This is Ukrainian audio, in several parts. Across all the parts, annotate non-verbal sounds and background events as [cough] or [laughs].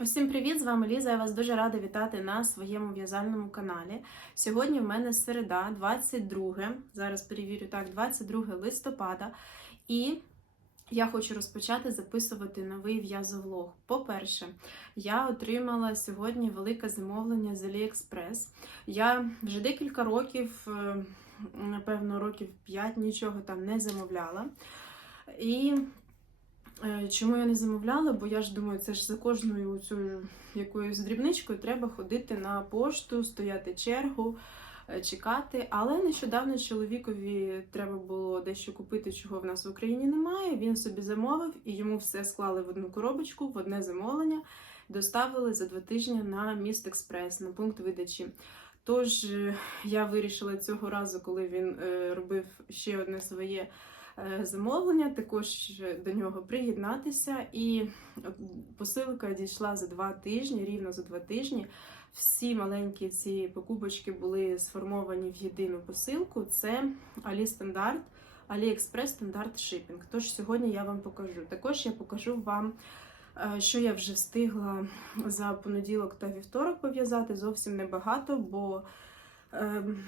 Усім привіт! З вами Ліза. Я вас дуже рада вітати на своєму в'язальному каналі. Сьогодні в мене середа, 22, зараз перевірю так, 22 листопада, і я хочу розпочати записувати новий в'язовлог. По-перше, я отримала сьогодні велике замовлення з AliExpress. Я вже декілька років, е, напевно, років 5 нічого там не замовляла. І Чому я не замовляла? Бо я ж думаю, це ж за кожною цю якоюсь дрібничкою треба ходити на пошту, стояти чергу, е, чекати. Але нещодавно чоловікові треба було дещо купити, чого в нас в Україні немає. Він собі замовив і йому все склали в одну коробочку, в одне замовлення, доставили за два тижні на міст експрес, на пункт видачі. Тож е, я вирішила цього разу, коли він е, робив ще одне своє е, замовлення, також до нього приєднатися. І посилка дійшла за два тижні, рівно за два тижні. Всі маленькі ці покупочки були сформовані в єдину посилку. Це Алі Стандарт, AliExpress Стандарт Shipping. Тож сьогодні я вам покажу. Також я покажу вам. е, Що я вже встигла за понеділок та вівторок пов'язати зовсім небагато, бо е,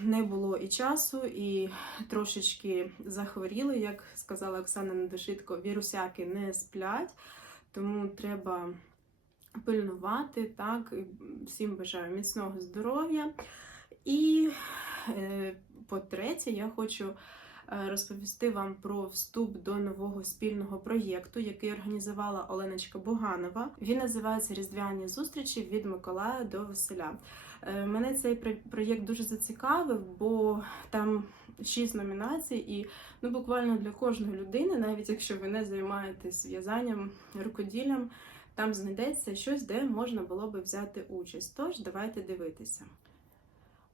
не було і часу, і трошечки захворіли, як сказала Оксана Недошитко, вірусяки не сплять, тому треба пильнувати. Так, всім бажаю міцного здоров'я. І е, по-третє, я хочу е, розповісти вам про вступ до нового спільного проєкту, який організувала Оленочка Буганова. Він називається Різдвяні зустрічі від Миколая до Василя. Е, Мене цей проєкт дуже зацікавив, бо там шість номінацій, і ну буквально для кожної людини, навіть якщо ви не займаєтесь в'язанням, рукоділлям, там знайдеться щось, де можна було би взяти участь. Тож давайте дивитися.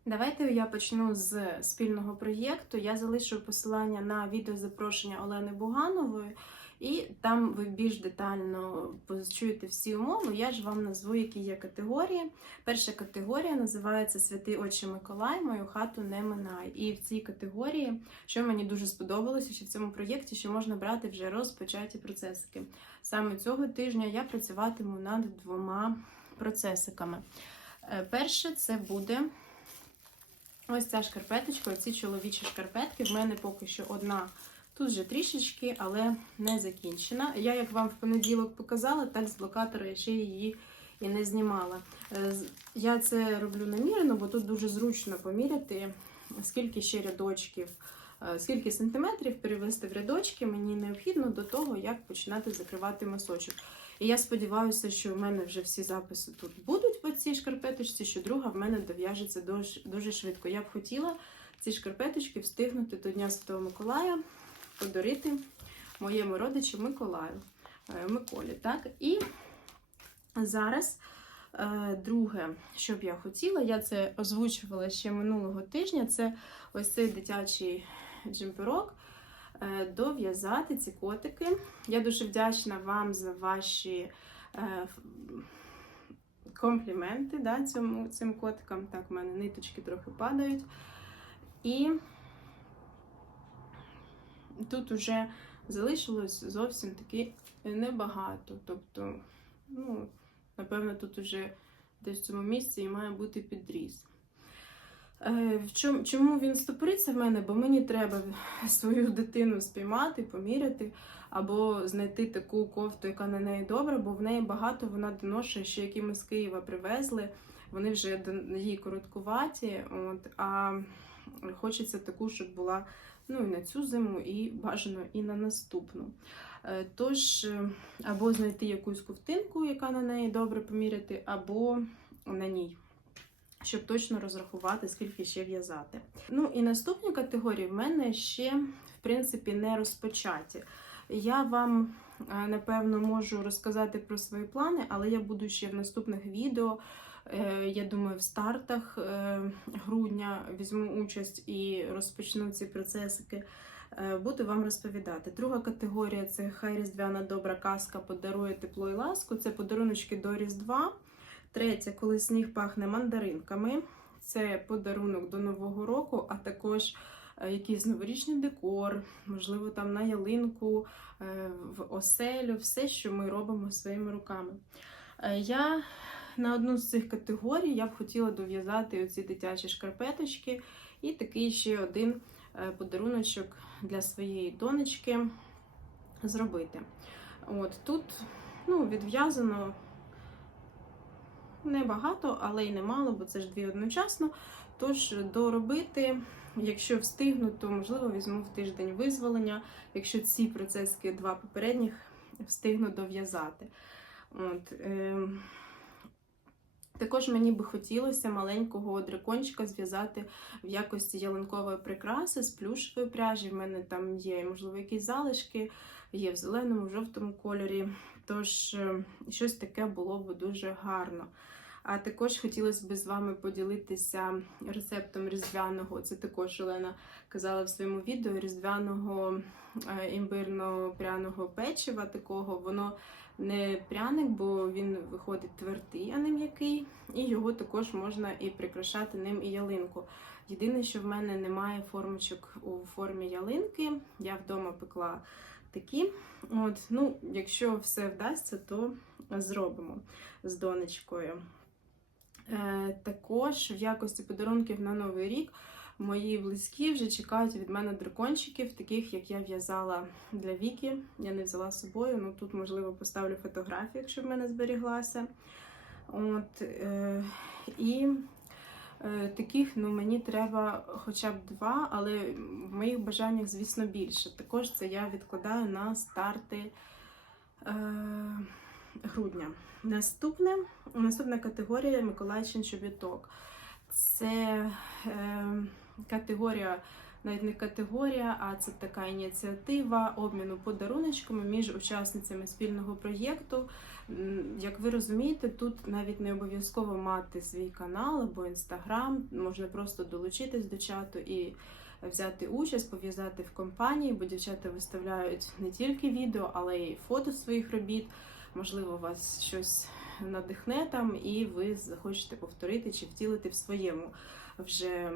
Давайте я почну з спільного проєкту. Я залишу посилання на відео запрошення Олени Буганової, і там ви більш детально почуєте всі умови. Я ж вам назву, які є категорії. Перша категорія називається Святий Отче Миколай, мою хату не минай. І в цій категорії, що мені дуже сподобалося, що в цьому проєкті ще можна брати вже розпочаті процесики. Саме цього тижня я працюватиму над двома процесиками. Е, Перше це буде ось ця шкарпеточка, оці чоловічі шкарпетки. В мене поки що одна. Тут вже трішечки, але не закінчена. Я, як вам в понеділок показала, так з блокатора я ще її і не знімала. Е, Я це роблю намірено, бо тут дуже зручно поміряти, скільки ще рядочків, е, скільки сантиметрів перевести в рядочки мені необхідно до того, як починати закривати мисочок. І я сподіваюся, що в мене вже всі записи тут будуть по цій шкарпеточці, що друга в мене дов'яжеться дуже швидко. Я б хотіла ці шкарпеточки встигнути до Дня Святого Миколая подарити моєму родичу Миколаю е, Миколі. Так? І зараз е, друге, що б я хотіла, я це озвучувала ще минулого тижня. Це ось цей дитячий джемперок. е, Дов'язати ці котики. Я дуже вдячна вам за ваші компліменти да, цьому, цим котикам. Так, в мене ниточки трохи падають. І тут уже залишилось зовсім таки небагато. Тобто, ну, напевно, тут уже десь в цьому місці і має бути підріз. Е, чому, він стопориться в мене? Бо мені треба [laughs] свою дитину спіймати, поміряти, або знайти таку кофту, яка на неї добра, бо в неї багато вона доношує, ще які ми з Києва привезли. Вони вже її короткуваті. От, а хочеться таку, щоб була ну, і на цю зиму, і бажано і на наступну. Е, Тож, е, або знайти якусь ковтинку, яка на неї добре поміряти, або на ній, щоб точно розрахувати, скільки ще в'язати. Ну і наступні категорії в мене ще, в принципі, не розпочаті. Я вам, е, напевно, можу розказати про свої плани, але я буду ще в наступних відео. Е, Я думаю, в стартах е, грудня візьму участь і розпочну ці процесики. Е, Буду вам розповідати. Друга категорія це хай різдвяна добра казка подарує тепло і ласку. Це подаруночки до Різдва. Третя, коли сніг пахне мандаринками. Це подарунок до Нового року, а також якийсь новорічний декор, можливо, там на ялинку, в оселю, все, що ми робимо своїми руками. Я на одну з цих категорій я б хотіла дов'язати оці дитячі шкарпеточки і такий ще один е, подаруночок для своєї донечки зробити. От тут ну, відв'язано небагато, але й немало, бо це ж дві одночасно. Тож доробити, якщо встигну, то можливо візьму в тиждень визволення, якщо ці процески два попередніх встигну дов'язати. От, е, також мені би хотілося маленького дракончика зв'язати в якості ялинкової прикраси з плюшевої пряжі. В мене там є, можливо, якісь залишки, є в зеленому, жовтому кольорі. Тож е, щось таке було б дуже гарно. А також хотілося б з вами поділитися рецептом різдвяного. Це також Олена казала в своєму відео різдвяного е, імбирно-пряного печива. Такого воно не пряник, бо він виходить твердий, а не м'який. І його також можна і прикрашати ним і ялинку. Єдине, що в мене немає формочок у формі ялинки. Я вдома пекла такі. От, ну, Якщо все вдасться, то зробимо з донечкою. Е, також в якості подарунків на Новий рік мої близькі вже чекають від мене дракончиків, таких як я в'язала для Віки. Я не взяла з собою, ну тут, можливо, поставлю фотографію, якщо в мене зберіглася. От, е, І е, таких ну, мені треба хоча б два, але в моїх бажаннях, звісно, більше. Також це я відкладаю на старти. Грудня. Наступне, наступна категорія Миколаївчин чобіток. Це е, категорія, навіть не категорія, а це така ініціатива обміну подаруночками між учасницями спільного проєкту. Як ви розумієте, тут навіть не обов'язково мати свій канал або інстаграм, можна просто долучитись до чату і взяти участь, пов'язати в компанії, бо дівчата виставляють не тільки відео, але й фото своїх робіт. Можливо, вас щось надихне там, і ви захочете повторити чи втілити в своєму вже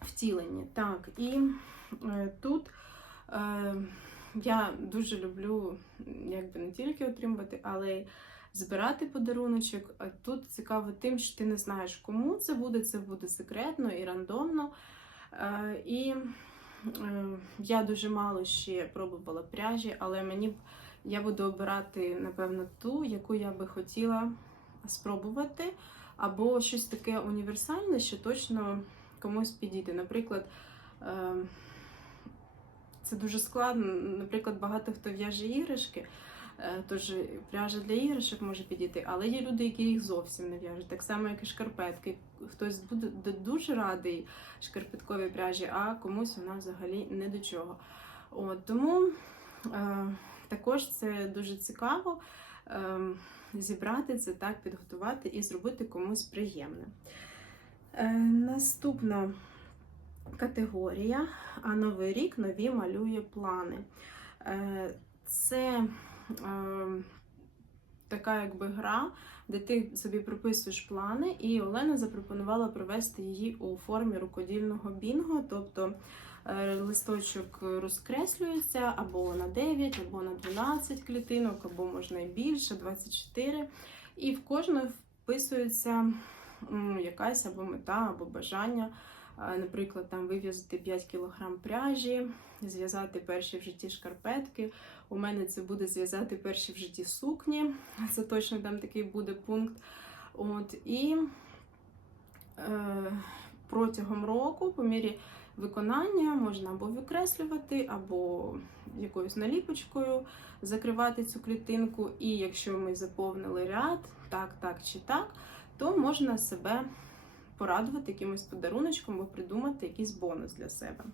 втіленні. Так, і е, тут е, я дуже люблю якби не тільки отримувати, але й збирати подаруночок. Тут цікаво тим, що ти не знаєш, кому це буде, це буде секретно і рандомно. Е, і е, я дуже мало ще пробувала пряжі, але мені б я буду обирати, напевно, ту, яку я би хотіла спробувати, або щось таке універсальне, що точно комусь підійде. Наприклад, ем, це дуже складно. Наприклад, багато хто в'яже іграшки, е, тож пряжа для іграшок може підійти, але є люди, які їх зовсім не в'яжуть. Так само, як і шкарпетки. Хтось буде дуже радий шкарпетковій пряжі, а комусь вона взагалі не до чого. От, Тому. Е, також це дуже цікаво ем, зібрати це так, підготувати і зробити комусь приємне. Е, наступна категорія, а новий рік нові малює плани. Е, це ем, така якби гра, де ти собі прописуєш плани, і Олена запропонувала провести її у формі рукодільного бінго. тобто листочок розкреслюється або на 9, або на 12 клітинок, або можна і більше, 24. І в кожну вписується якась або мета, або бажання. Е, наприклад, там вив'язати 5 кг пряжі, зв'язати перші в житті шкарпетки. У мене це буде зв'язати перші в житті сукні. Це точно там такий буде пункт. От, І е, протягом року, по мірі виконання можна або викреслювати, або якоюсь наліпочкою закривати цю клітинку. І якщо ми заповнили ряд, так, так чи так, то можна себе порадувати якимось подаруночком або придумати якийсь бонус для себе.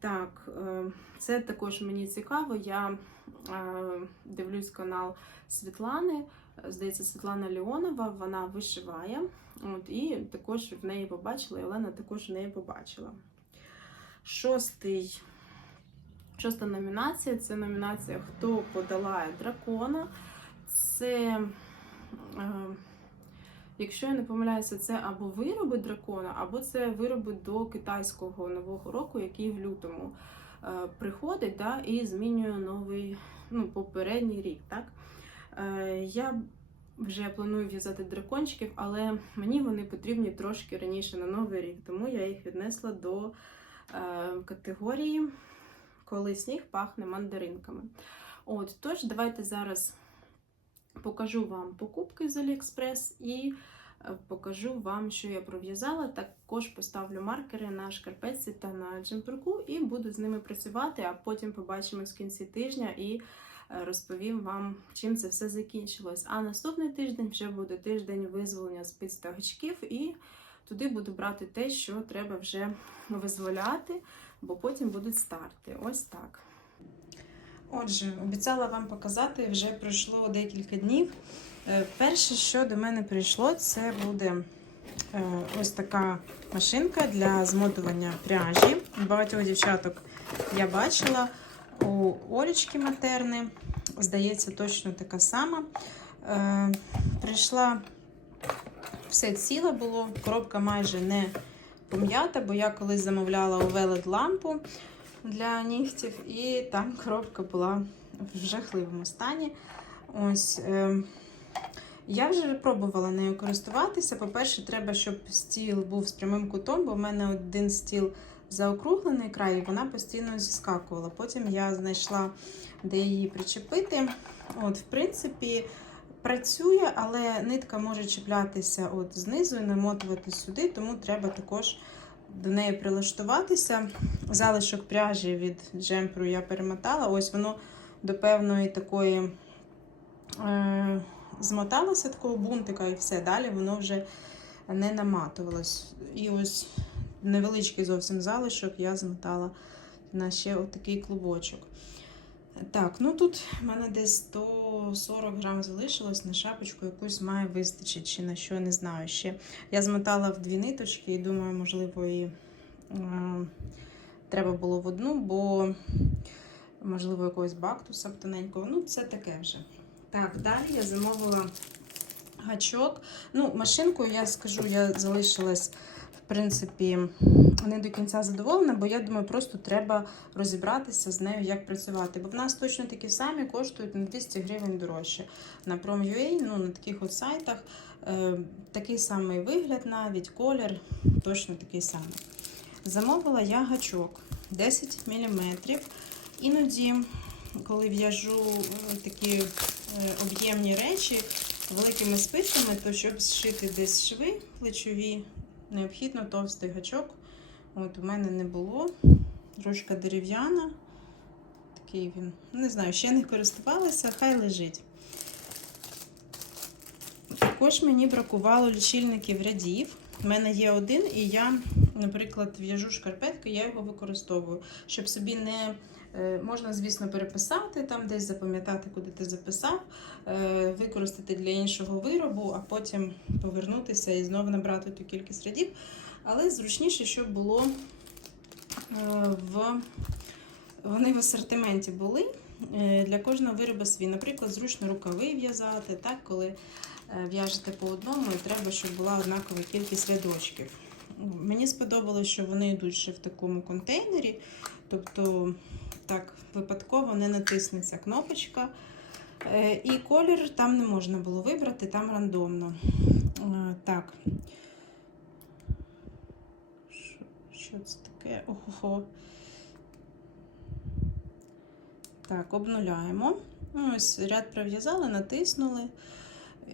Так, е, це також мені цікаво. Я е, дивлюсь канал Світлани. Здається, Світлана Леонова, вона вишиває. От, І також в неї побачила, і Олена також в неї побачила. Шостий, Шоста номінація це номінація Хто подолає дракона. Це, е, якщо я не помиляюся, це або вироби дракона, або це вироби до китайського нового року, який в лютому е, приходить да, і змінює новий ну, попередній рік. Так? Е, я вже планую в'язати дракончиків, але мені вони потрібні трошки раніше на новий рік, тому я їх віднесла до категорії, коли сніг пахне мандаринками. От, тож, давайте зараз покажу вам покупки з Aliexpress і е, покажу вам, що я пров'язала. Також поставлю маркери на шкарпетці та на джемперку і буду з ними працювати, а потім побачимось в кінці тижня і е, розповім вам, чим це все закінчилось. А наступний тиждень вже буде тиждень визволення та гачків, і туди буду брати те, що треба вже визволяти, бо потім будуть старти. Ось так. Отже, обіцяла вам показати, вже пройшло декілька днів. Е, Перше, що до мене прийшло, це буде е, ось така машинка для змотування пряжі. Багатьох дівчаток я бачила у Олічки матерни. Здається, точно така сама. Е, Прийшла все ціле було, коробка майже не пом'ята, бо я колись замовляла у велет лампу для нігтів, і там коробка була в жахливому стані. Ось. Е, я вже пробувала нею користуватися. По-перше, треба, щоб стіл був з прямим кутом, бо в мене один стіл заокруглений край, і вона постійно зіскакувала. Потім я знайшла, де її причепити. От, в принципі, працює, але нитка може чіплятися от знизу і намотувати сюди, тому треба також до неї прилаштуватися. Залишок пряжі від джемперу я перемотала. Ось воно до певної такої. Е- змоталося такого бунтика і все. Далі воно вже не наматувалось. І ось невеличкий зовсім залишок я змотала на ще отакий клубочок. Так, ну тут в мене десь 140 грам залишилось на шапочку, якусь має вистачить, чи на що, не знаю ще. Я змотала в дві ниточки і думаю, можливо, і е, треба було в одну, бо, можливо, якогось бактуса тоненького. Ну, це таке вже. Так, далі я замовила гачок. Ну, машинкою, я скажу, я залишилась, принципі, не до кінця задоволена, бо я думаю, просто треба розібратися з нею, як працювати. Бо в нас точно такі самі коштують на 200 гривень дорожче. На Prom.ua, ну, на таких от сайтах, е, такий самий вигляд, навіть колір, точно такий самий. Замовила я гачок 10 мм. Іноді, коли в'яжу е, такі е, об'ємні речі великими спицями, то щоб зшити десь шви плечові, необхідно товстий гачок. От у мене не було. Трошка дерев'яна. Такий він. Не знаю, ще не користувалася, хай лежить. Також мені бракувало лічильників рядів. У мене є один, і я, наприклад, в'яжу шкарпетки, я його використовую, щоб собі не Можна, звісно, переписати, там десь запам'ятати, куди ти записав, е, використати для іншого виробу, а потім повернутися і знову набрати ту кількість рядів. Але зручніше, щоб було е, в вони в асортименті були. Для кожного виробу свій. Наприклад, зручно рукави в'язати, так, коли в'яжете по одному, і треба, щоб була однакова кількість рядочків. Мені сподобалось, що вони йдуть ще в такому контейнері. Тобто так випадково не натиснеться кнопочка. Е, і колір там не можна було вибрати, там рандомно. Е, так. Що це таке? Ого. Так, обнуляємо. Ось ряд прив'язали, натиснули.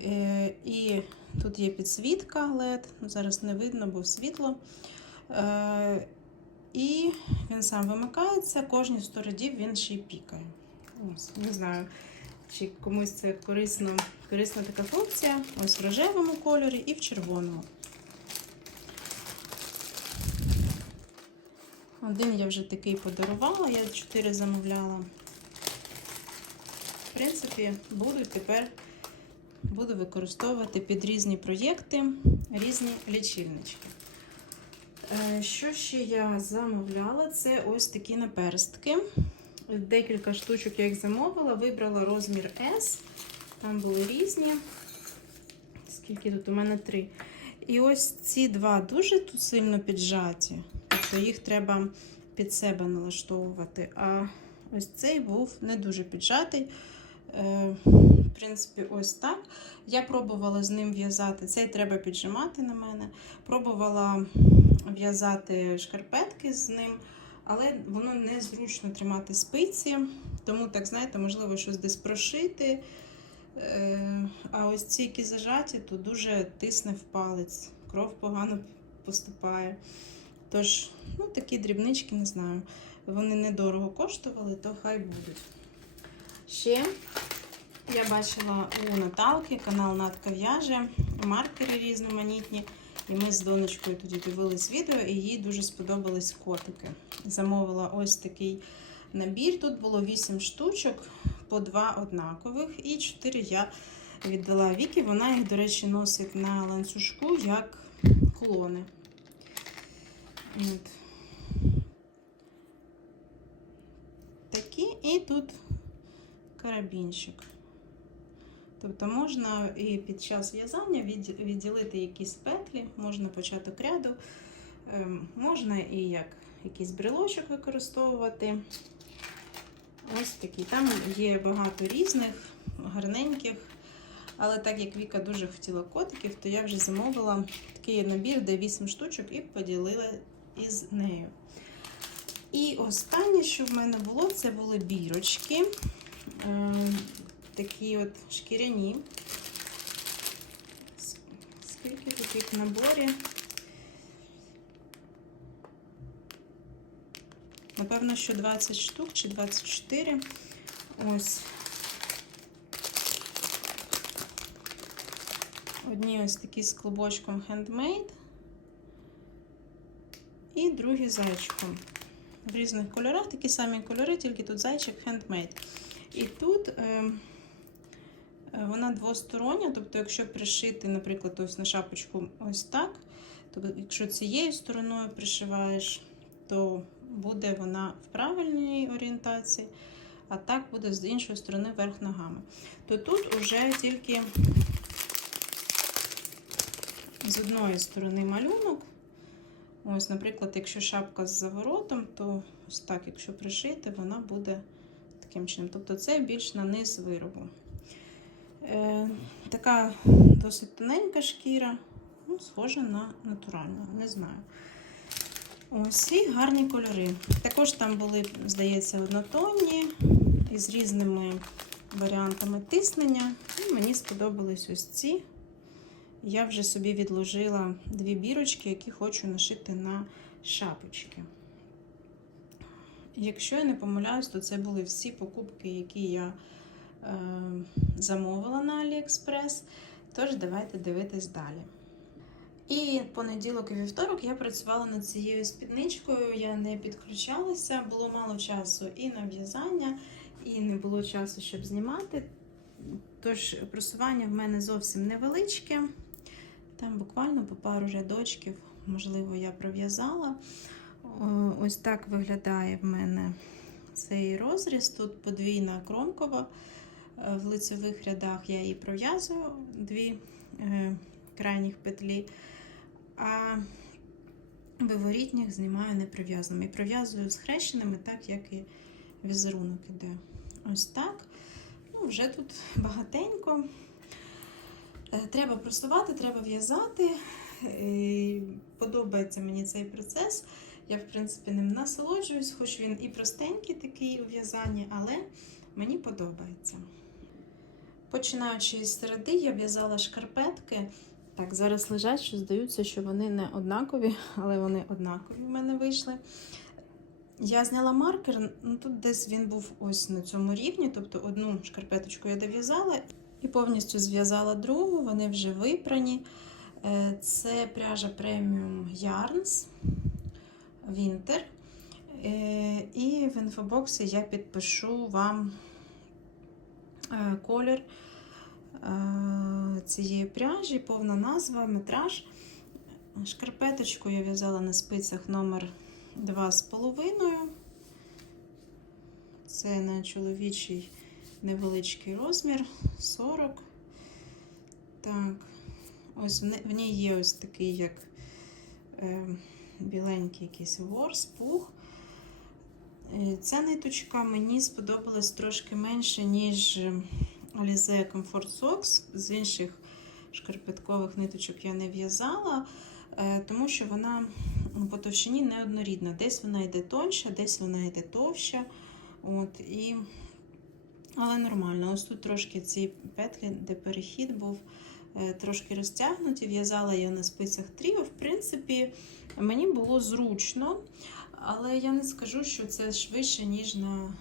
Е, і тут є підсвітка LED, зараз не видно, бо світло. І він сам вимикається, кожні 100 рядів він ще й пікає. Ось, Не знаю, чи комусь це корисно, корисна така функція. Ось в рожевому кольорі і в червоному. Один я вже такий подарувала, я 4 замовляла. В принципі, буду тепер буду використовувати під різні проєкти різні лічильнички. Е, що ще я замовляла? Це ось такі наперстки. Декілька штучок я їх замовила, вибрала розмір S. Там були різні. Скільки тут у мене три. І ось ці два дуже тут сильно піджаті. Тобто їх треба під себе налаштовувати. А ось цей був не дуже піджатий. Е, В принципі, ось так. Я пробувала з ним в'язати. Цей треба піджимати на мене. Пробувала в'язати шкарпетки з ним, але воно незручно тримати спиці. Тому, так знаєте, можливо, щось десь прошити. Е, А ось ці, які зажаті, то дуже тисне в палець. Кров погано поступає. Тож, ну, такі дрібнички, не знаю. Вони недорого коштували, то хай будуть. Ще я бачила у Наталки канал Натка в'яже, маркери різноманітні. І ми з донечкою тоді дивились відео, і їй дуже сподобались котики. Замовила ось такий набір. Тут було 8 штучок, по 2 однакових, і 4 я віддала Вікі. Вона їх, до речі, носить на ланцюжку як кулони. От. Такі, і тут карабінчик. Тобто можна і під час в'язання відділити якісь петлі, можна початок ряду, ем, можна і як якийсь брелочок використовувати. Ось такі. Там є багато різних, гарненьких. Але так як Віка дуже хотіла котиків, то я вже замовила такий набір, де 8 штучок, і поділила із нею. І останнє, що в мене було, це були бірочки. Е, такі от шкіряні. Скільки тут їх в наборі? Напевно, що 20 штук чи 24. Ось. Одні ось такі з клубочком handmade. І другі зайчиком. В різних кольорах такі самі кольори, тільки тут зайчик handmade. І тут е, е, вона двостороння, тобто, якщо пришити, наприклад, ось на шапочку ось так, то якщо цією стороною пришиваєш, то буде вона в правильній орієнтації, а так буде з іншої сторони верх ногами. То тут вже тільки з одної сторони малюнок. Ось, наприклад, якщо шапка з заворотом, то ось так, якщо пришити, вона буде таким чином. Тобто це більш на низ виробу. Е, така досить тоненька шкіра, ну, схожа на натуральну, не знаю. Ось і гарні кольори. Також там були, здається, однотонні із різними варіантами тиснення. І мені сподобались ось ці. Я вже собі відложила дві бірочки, які хочу нашити на шапочки. Якщо я не помиляюсь, то це були всі покупки, які я е, замовила на AliExpress. Тож, давайте дивитись далі. І понеділок і вівторок я працювала над цією спідничкою, я не підключалася, було мало часу і на в'язання, і не було часу, щоб знімати. Тож просування в мене зовсім невеличке. Там буквально по пару рядочків, можливо, я пров'язала. О, Ось так виглядає в мене цей розріз. Тут подвійна кромкова. Е, В лицевих рядах я її пров'язую дві е, крайніх петлі, а виворітніх знімаю не прив'язаними. І пров'язую схрещеними, так як і візерунок іде. Ось так. Ну, вже тут багатенько. Е, Треба просувати, треба в'язати. Е, Подобається мені цей процес. Я, в принципі, ним насолоджуюсь, хоч він і простенький такий у в'язанні, але мені подобається. Починаючи з середи, я в'язала шкарпетки. Так, зараз лежать, що здаються, що вони не однакові, але вони однакові в мене вийшли. Я зняла маркер, ну тут десь він був ось на цьому рівні, тобто одну шкарпеточку я дов'язала і повністю зв'язала другу, вони вже випрані. Е, Це пряжа преміум Yarns Winter. Е, І в інфобоксі я підпишу вам е, колір е, цієї пряжі, повна назва, метраж. Шкарпеточку я в'язала на спицях номер 2,5. Це на чоловічий невеличкий розмір 40. Так, ось в ній є ось такий, як біленький якийсь ворс, пух. Е, Ця ниточка мені сподобалась трошки менше, ніж Alize Comfort Socks. З інших шкарпеткових ниточок я не в'язала, е, тому що вона ну, по товщині неоднорідна. Десь вона йде тонша, десь вона йде товща. От, і... Але нормально. Ось тут трошки ці петлі, де перехід був, трошки розтягнуті. В'язала я на спицях тріо. В принципі, мені було зручно, але я не скажу, що це швидше, ніж на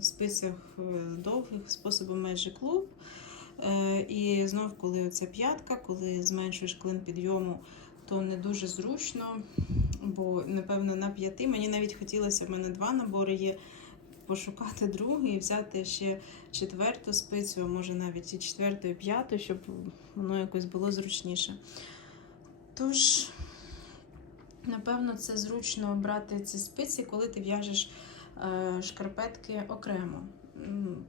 спицях е, довгих способом Magic Loop. Е, І знов, коли оця п'ятка, коли зменшуєш клин підйому, то не дуже зручно. Бо, напевно, на п'яти мені навіть хотілося, в мене два набори є. Пошукати другий і взяти ще четверту спицю, а може навіть і четверту, і п'яту, щоб воно якось було зручніше. Тож, напевно, це зручно брати ці спиці, коли ти в'яжеш е, шкарпетки окремо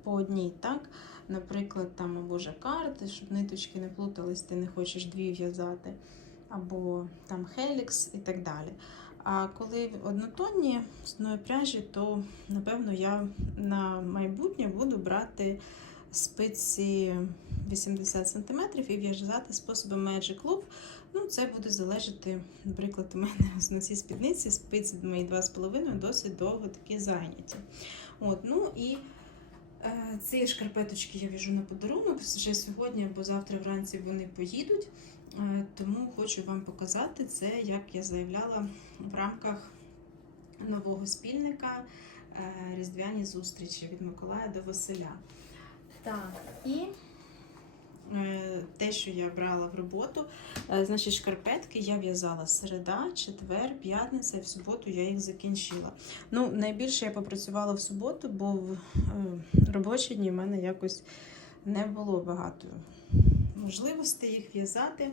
по одній, так? Наприклад, там або жакарди, щоб ниточки не плутались, ти не хочеш дві в'язати, або там хелікс і так далі. А коли однотонні з одної пряжі, то напевно я на майбутнє буду брати спиці 80 см і в'язати способом Magic Loop. Ну, це буде залежати, наприклад, у мене на цій спідниці спиці мої 2,5 досить довго такі зайняті. От, ну і е, ці шкарпеточки я в'яжу на подарунок вже сьогодні або завтра вранці вони поїдуть. Е, Тому хочу вам показати це, як я заявляла в рамках нового спільника е, Різдвяні зустрічі від Миколая до Василя. Так, і е, те, що я брала в роботу, значить, шкарпетки я в'язала середа, четвер, п'ятниця, і в суботу я їх закінчила. Ну, найбільше я попрацювала в суботу, бо в робочі дні в мене якось не було багато можливостей їх в'язати.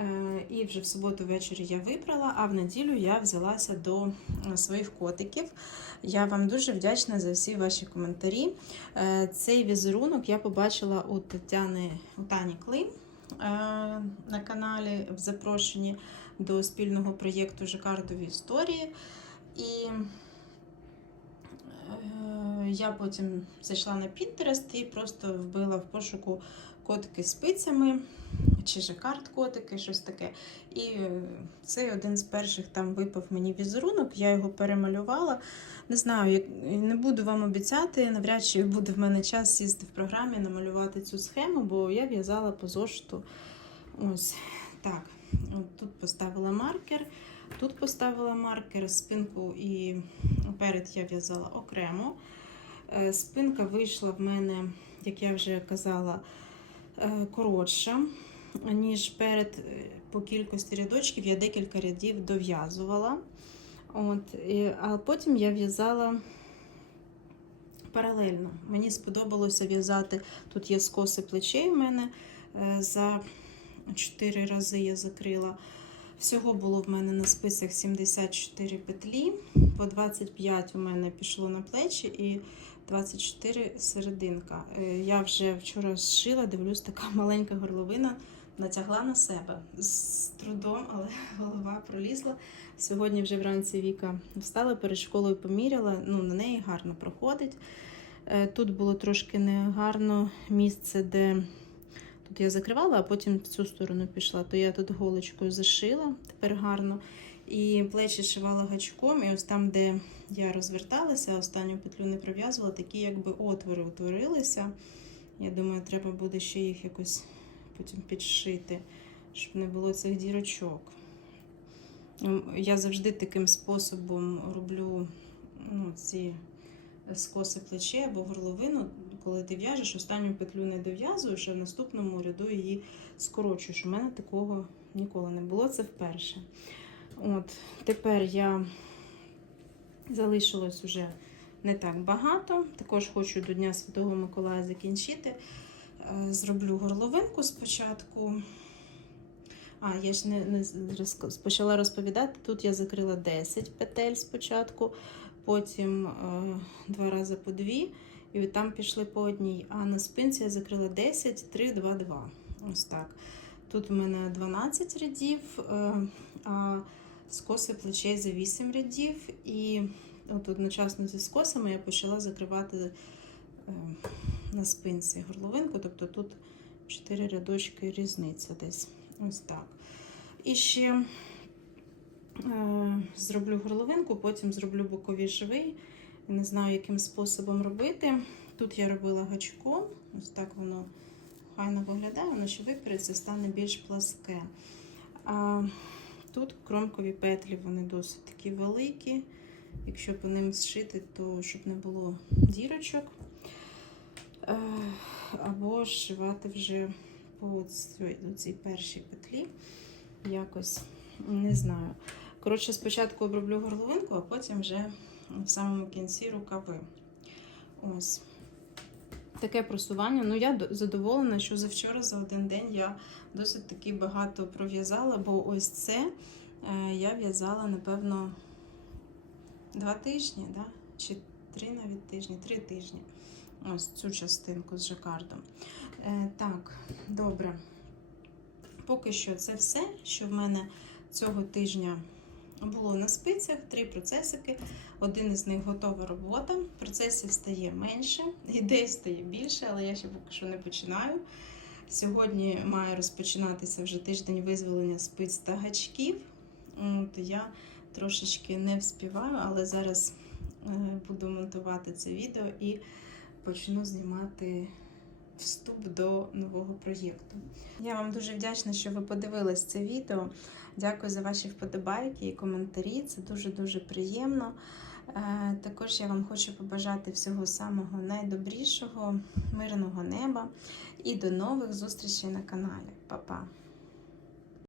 Е, І вже в суботу ввечері я вибрала, а в неділю я взялася до е, своїх котиків. Я вам дуже вдячна за всі ваші коментарі. Е, Цей візерунок я побачила у Тетяни у Тані Клим на каналі в запрошенні до спільного проєкту Жакардові історії. І я потім зайшла на Pinterest і просто вбила в пошуку котики спицями чи жакард котики, щось таке. І е, цей один з перших там випав мені візерунок, я його перемалювала. Не знаю, не буду вам обіцяти, навряд чи буде в мене час сісти в програмі, намалювати цю схему, бо я в'язала по зошиту. Ось так. От тут поставила маркер, тут поставила маркер, спинку і перед я в'язала окремо. Е, Спинка вийшла в мене, як я вже казала, коротша, ніж перед е, по кількості рядочків я декілька рядів дов'язувала. От, і- А потім я в'язала паралельно. Мені сподобалося в'язати. Тут є скоси плечей в мене е, за 4 рази я закрила. Всього було в мене на спицях 74 петлі, по 25 у мене пішло на плечі і 24 серединка. Е, Я вже вчора зшила, дивлюсь, така [laughs] маленька горловина натягла на себе з трудом, але [laughs] голова пролізла. Сьогодні вже вранці Віка встала перед школою, поміряла. Ну, на неї гарно проходить. Е, Тут було трошки негарно місце, де тут я закривала, а потім в цю сторону пішла. То я тут голочкою зашила, тепер гарно. І плечі шивала гачком, і ось там, де я розверталася, останню петлю не пров'язувала, такі якби отвори утворилися. Я думаю, треба буде ще їх якось потім підшити, щоб не було цих дірочок. Я завжди таким способом роблю ну, ці скоси плече або горловину, коли ти в'яжеш, останню петлю не дов'язуєш, а в наступному ряду її скорочуєш. У мене такого ніколи не було, це вперше. От, тепер я залишилось уже не так багато. Також хочу до Дня Святого Миколая закінчити. Е, Зроблю горловинку спочатку. А, я ж не, не почала розповідати. Тут я закрила 10 петель спочатку, потім е, два рази по дві, і там пішли по одній. А на спинці я закрила 10, 3, 2, 2. Ось так. Тут у мене 12 рядів, е, а скоси плечей за 8 рядів. І от одночасно зі скосами я почала закривати е, на спинці горловинку, тобто тут 4 рядочки різниця десь. Ось так. І ще е, зроблю горловинку, потім зроблю бокові шви. Не знаю, яким способом робити. Тут я робила гачком, ось так воно файно виглядає, воно ще випіреться, стане більш пласке. Тут кромкові петлі, вони досить такі великі. Якщо по ним зшити, то щоб не було дірочок. Е, Або зшивати вже по цій першій петлі. Якось не знаю. Коротше, спочатку оброблю горловинку, а потім вже в самому кінці рукави. Ось. Таке просування. Ну, я задоволена, що за вчора, за один день я досить таки багато пров'язала, бо ось це е, я в'язала, напевно, два тижні, да? чи три навіть тижні, три тижні. Ось цю частинку з жакардом. Е, так, добре. Поки що це все, що в мене цього тижня було на спицях, три процесики. Один із них готова робота. Процесів стає менше, [laughs] ідей стає більше, але я ще поки що не починаю. Сьогодні має розпочинатися вже тиждень визволення спиць та гачків. От я трошечки не вспіваю, але зараз е, буду монтувати це відео і почну знімати вступ до нового проєкту. Я вам дуже вдячна, що ви подивились це відео. Дякую за ваші вподобайки і коментарі. Це дуже-дуже приємно. Е, Також я вам хочу побажати всього самого найдобрішого, мирного неба і до нових зустрічей на каналі. Па-па!